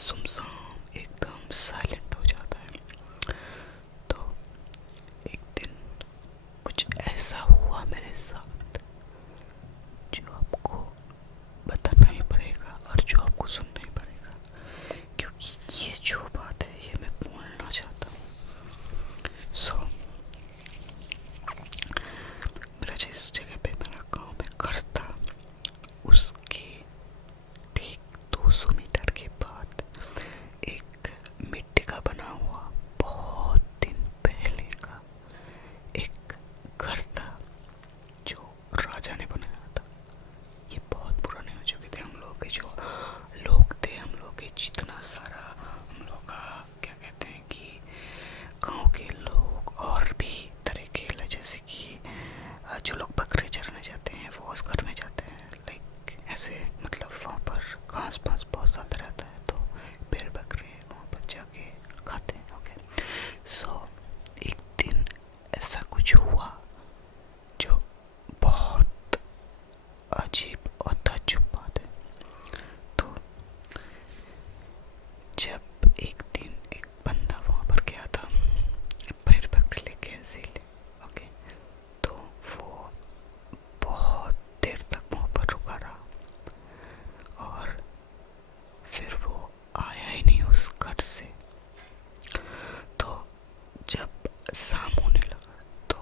सुमसाम एकदम साइलेंट हो जाता है। तो एक दिन कुछ ऐसा हुआ मेरे साथ जो आपको बताना ही पड़ेगा और जो आपको सुनना ही पड़ेगा, क्योंकि ये जो बात है ये मैं बोलना चाहता हूँ। मेरा जिस जगह पे मेरा गांव में घर था, उसके ठीक 200 मीटर के बाद एक मिट्टी का बना हुआ बहुत दिन पहले का एक घर था जो राजा ने बनाया था। ये बहुत पुराने हो चुके थे। हम लोग के जो लोग थे, हम लोग के जितना सारा हम लोग का क्या कहते हैं कि गांव के लोग और भी तरह के, जैसे कि जो लोग बकरे चरने जाते हैं वो उस घर में जाते हैं, लाइक ऐसे, मतलब वहाँ पर घास पास बहुत ज़्यादा रहता है तो भेड़ बकरे वहाँ पर जाके खाते हैं। ओके, सो एक दिन ऐसा कुछ हुआ जो बहुत अजीब और ताज्जुब बात है। तो जब एक दिन एक बंदा वहाँ पर गया था भेड़ बकरी लेके ऐसे ही, ओके, तो वो बहुत देर तक वहाँ पर रुका रहा और फिर वो आया ही नहीं उस घर से। तो जब शाम होने लगा तो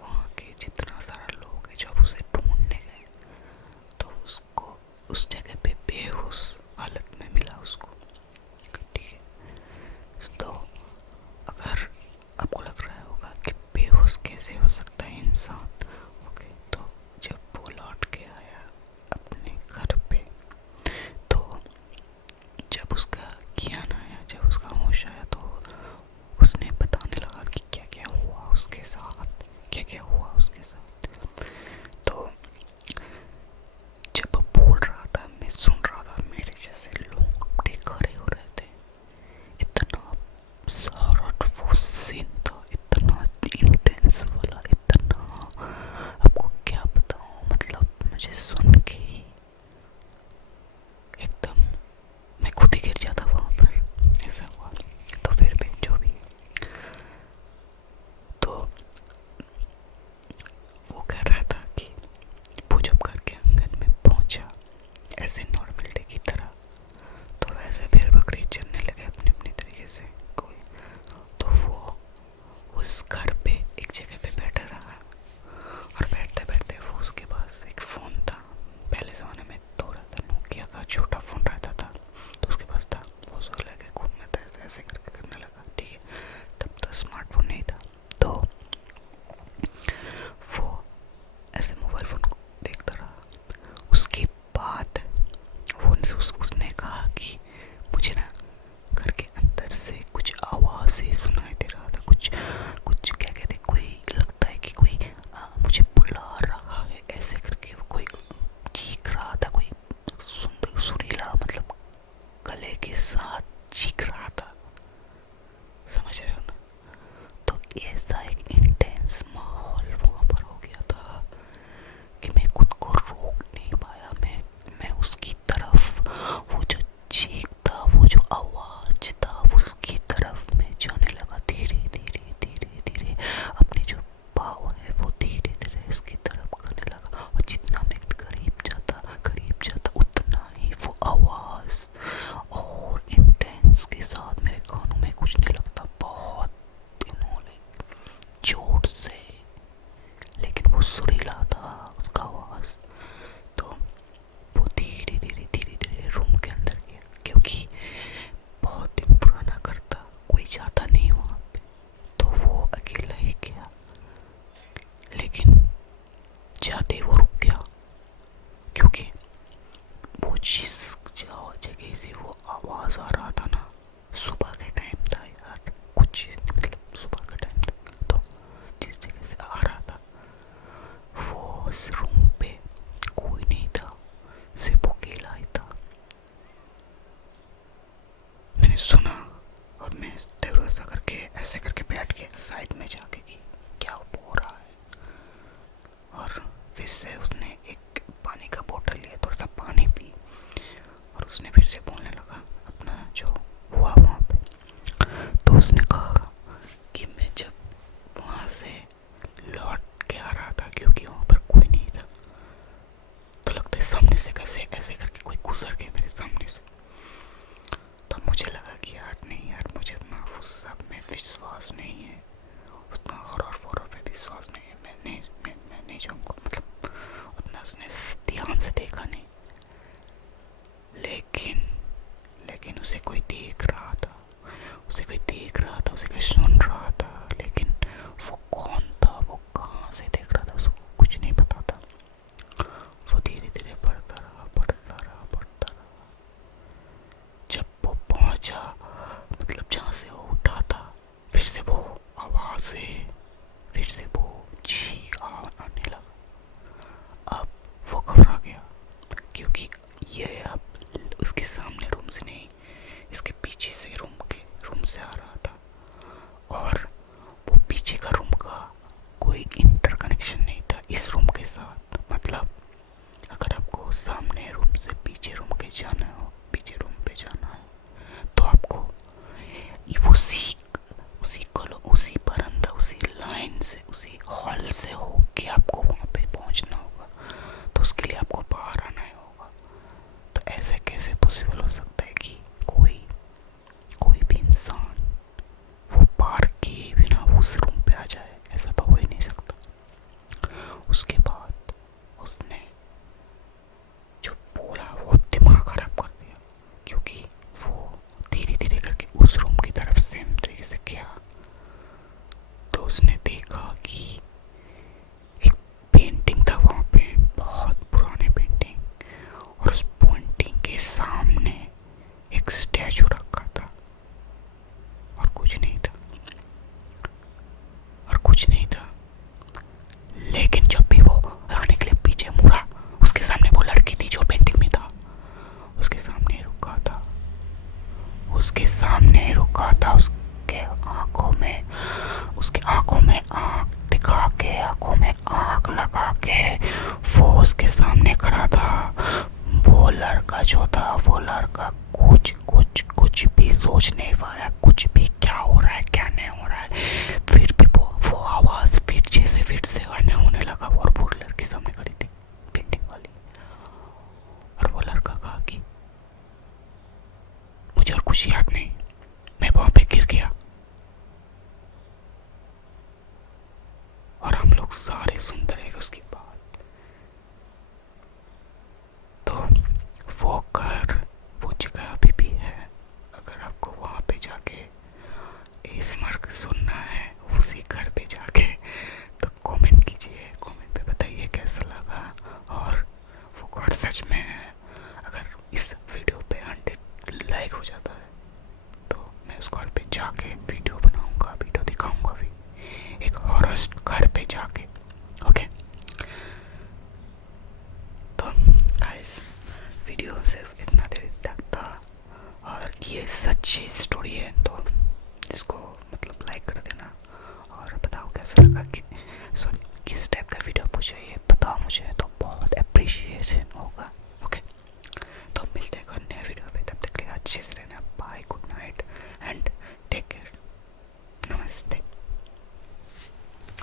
वहाँ के जितना सारा लोग हैं जब उसे ढूंढने गए तो उसको उस जगह पे बेहोश हालत में मिला उसको। ठीक है, तो अगर आपको लग रहा होगा कि बेहोश कैसे हो सकता है इंसान, ओके, तो जब वो लौट के आया अपने घर पे तो जब उसका ज्ञान आया, जब उसका होश आया तो उसने बताने लगा कि क्या क्या हुआ उसके साथ, क्या क्या हुआ उसके साथ। तो जब वो बोल रहा था मैं सुन रहा था, मेरे जैसे लोग अपने खड़े हो रहे थे। इतना सारा वो सीन था, इतना इंटेंस वाला, इतना, आपको क्या बताऊं, मतलब मुझे सुन के ही एकदम मैं खुद ही गिर जाता वहाँ पर, ऐसा हुआ। तो फिर भी जो भी, तो वो कह रहा था कि वो जब घर के आंगन में पहुंचा ऐसे नॉर्मल डे की तरह, तो ऐसे फिर बकरी चरने लगे अपने अपने तरीके से कोई। तो वो उस घर पे एक जगह पे बैठा रहा और बैठते बैठते वो उसके पास एक फ़ोन था। पहले ज़माने में थोड़ा सा नोकिया का छोटा फ़ोन रहता था तो उसके पास था, वो उसको लेके घूमने था, ऐसे ऐसे करके करने लगा। ठीक है, तब तो स्मार्टफोन नहीं था, तो वो ऐसे मोबाइल फ़ोन को देखता रहा। उसके बाद वो उसने कहा कि मुझे ना घर के अंदर से कुछ आवाज़ें सुनाई दे रहा था, कुछ कुछ क्या कहते, कोई लगता है कि कोई मुझे बुला रहा है ऐसे करके, कोई चीख रहा था, कोई सुंदर सुरीला, मतलब गले के साथ चीख रहा था, समझ रहे हो ना। तो ऐसा एक इंटेंस माहौल वहाँ पर हो गया था कि मैं खुद को रोक नहीं पाया। मैं उसकी तरफ, वो जो चीख था, वो जो आवाज था, उसकी तरफ मैं जाने लगा धीरे धीरे धीरे धीरे। अपने जो पाँव है वो धीरे धीरे इसकी तरफ करने लगा और जितना मैं करीब जाता उतना ही वो आवाज और इंटेंस के साथ मेरे कानों में गूंजने लगता, बहुत दिनों जोर से, लेकिन वो सुरीला था उसका आवाज। तो वो धीरे धीरे धीरे धीरे रूम के अंदर गया, क्योंकि बहुत दिन पुराना घर था, कोई जाता नहीं वहाँ पे, तो वो अकेला ही गया। लेकिन जाते वो रुक गया, क्योंकि वो जिस जगह से वो आवाज आ रहा था ना, सुबह के टाइम था यार, कुछ मतलब सुबह का टाइम था, तो जिस जगह से आ रहा था वो उस रूम पे कोई नहीं था, सिर्फ वो अकेला ही था। मैंने सुना और मैं देवरा सा करके ऐसे करके बैठ के साइड में जाके कि क्या हो रहा है, और फिर से उसने एक पानी का बोतल लिया, थोड़ा सा पानी पी और उसने फिर से बोलने लगा अपना जो विश्वास नहीं है, उतना हॉरर वॉरर पे विश्वास नहीं है। मैं नहीं जाऊँगा, मतलब उतना उसने ध्यान से देखा नहीं, लेकिन उसे कोई देख रहा था, उसे कोई सुन रहा था, लेकिन वो कौन था, वो कहाँ से देख रहा था, उसको कुछ नहीं पता था। वो धीरे धीरे बढ़ता रहा। जब वो पहुंचा, मतलब जहाँ से वो उठा था, फिर से वो आवाज़ें, फिर से वो चीख आने लगा। अब वो घबरा गया, क्योंकि ये अब उसके सामने रूम से नहीं, इसके पीछे से रूम से आ रहा था, और वो पीछे का रूम का कोई इंटरकनेक्शन नहीं था इस रूम के साथ। मतलब अगर आपको सामने रूम से पीछे रूम पे जाना है, तो आपको उसी बरामदा, उसी लाइन से, उसी हॉल से होके आपको वहाँ पे पहुँचना होगा। तो उसके लिए आपको बाहर आना होगा। तो ऐसे कैसे पॉसिबल हो सकता है कि कोई भी इंसान वो पार किए बिना उस रूम पे आ जाए? ऐसा तो हो ही नहीं सकता। उसके बाद उसने जो बोला वो दिमाग खराब कर दिया, क्योंकि वो धीरे धीरे करके उस रूम की तरफ सेम तरीके से गया, तो उसने देखा कि एक पेंटिंग था वहाँ पे, बहुत पुरानी पेंटिंग, और उस पेंटिंग के सामने एक स्टैचू रखा था, और कुछ नहीं था। लेकिन जब भी वो आने के लिए पीछे मुड़ा, उसके सामने वो लड़की थी जो पेंटिंग में था, उसके सामने रुका था। उसके आंखों में आंख दिखा के, आंखों में आंख लगा के वो उसके सामने खड़ा था। वो लड़का जो था, वो लड़का कुछ भी सोच नहीं पाया, कुछ भी क्या हो रहा है क्या नहीं हो रहा है। फिर भी वो आवाज़ फिर से आने होने लगा, और वो लड़की सामने खड़ी थी पेंटिंग वाली, और वो लड़का कहा कि मुझे और कुछ याद नहीं, मैं वहां पे गिर गया। और हम लोग सारे सुनते रहे उसकी बात। तो वो जगह अभी भी है। अगर आपको वहां पे जाके एएसएमआर सुनना है, उसी घर पे जाके, तो कमेंट कीजिए, कमेंट पे बताइए कैसा लगा, और वो घर सच में है। अगर इस वीडियो पे 100 लाइक हो जाता है, तो मैं उस घर पे जाके